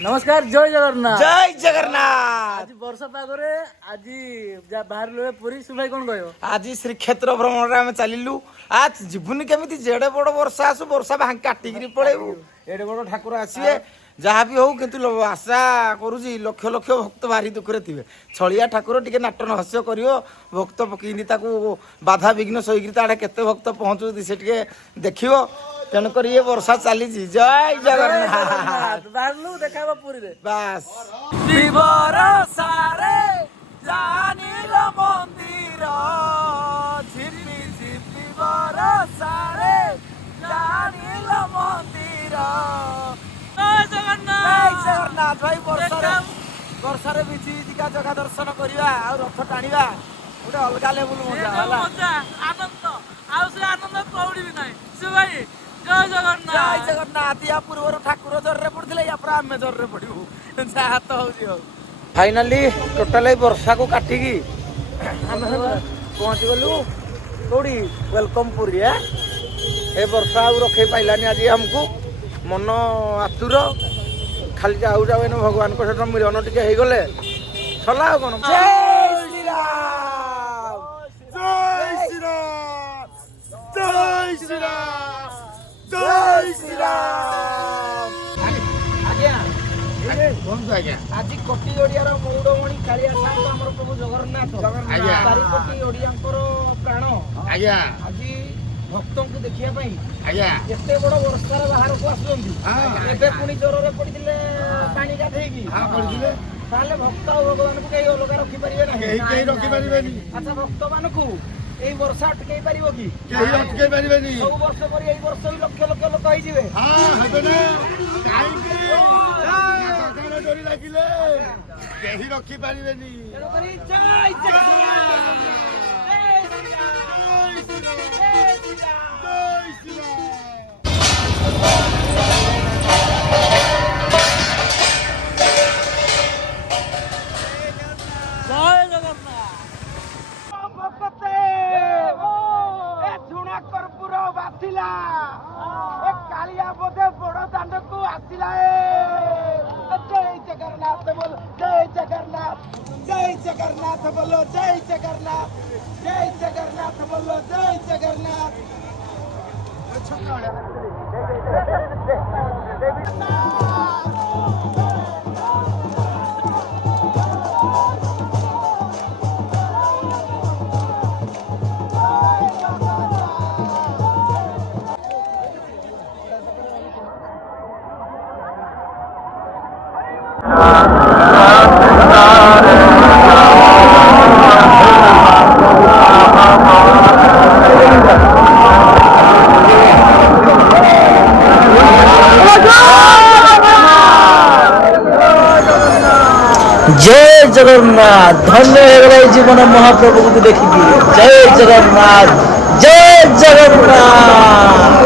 नमस्कार जय जगन्नाथ जय जगन्नाथ। आज वर्षा पागरे आज बाहर लोग पुरी सुभाई कौन कहो आज श्रीक्षेत्र भ्रमण आम चलू आज जीवनी केमी जेड़े बड़ वर्षा आसु वर्षा भांग काटिकी पड़ेबू एडे बड़ ठाकुर आसवे जहाँ भी हूँ किंतु आशा करुँच लक्ष लक्ष भक्त भारी दुखे थे छलिया ठाकुर टे नाटन हस्य कर भक्त कि बाधा विघ्न सहीकि ताड़े केते भक्त पहुँचु से देख तेणुक ये वर्षा चली जय जगन्नाथ बाहर देखा पुरी रे बास मंदिर झिपी झिपी बरसारे जानिल मंदिर जगन्नाथ भाई वर्षारे भिजी जिका जगह दर्शन करवा आ रथ टाणिबा गोटे अलग लेवल मजा आनंद कौड़ी भी नहीं सुभाई जय जगन्नाथ जय जगन्नाथ या पूर्व ठाकुर जर पड़े या आम जर पड़ू जहाँ तो हूँ फाइनाली टोटाल वर्षा को काटिकी पहुँच गलु कौड़ी वेलकम पुरी ए वर्षा आउ रखे पाइलानी आज हमको मन आतुर खाली जाऊ जाऊ एन भगवान को सहित मिलन टिके गले सला कौन जय श्री राम जय श्री राम जय श्री राम जय श्री राम आज कोटी ओडियार मौड़मणि कालिया आमर प्रभु जगन्नाथ चारिकोटी ओडियांकर प्राण आज भक्तों को देखिया एते बड़ वर्षार बाहर को आसुचंती पुणी ज्वर पड़ते पानी गाधेकी ताले भक्त भगवान को कहीं अलग रखिपारे ना अच्छा भक्त मान को এই বর্ষা আটকাই পারিব কি কেহি আটকাই পারিবেনি সব বর্ষ পরে এই বর্ষ লক্ষ লক্ষ লোক হইজিবে হ্যাঁ হবে না কাইকে কাকারে ডরি লাগিলে কেহি রখি পারিবেনি তেনকরি জয় জগন্নাথ জয় শ্রী রাম জয় শ্রী রাম জয় শ্রী जय जगन्नाथ कालिया बोधे बड़ दांड को आसिला जय जगन्नाथ बोल जय जगन्नाथ जय जगन्नाथ बोलो जय जगन्नाथ जय जगन्नाथ बोलो जय जगन्नाथ जय जगन्नाथ धन्य हो जीवन महाप्रभु को देखिए जय जगन्नाथ जय जगन्नाथ।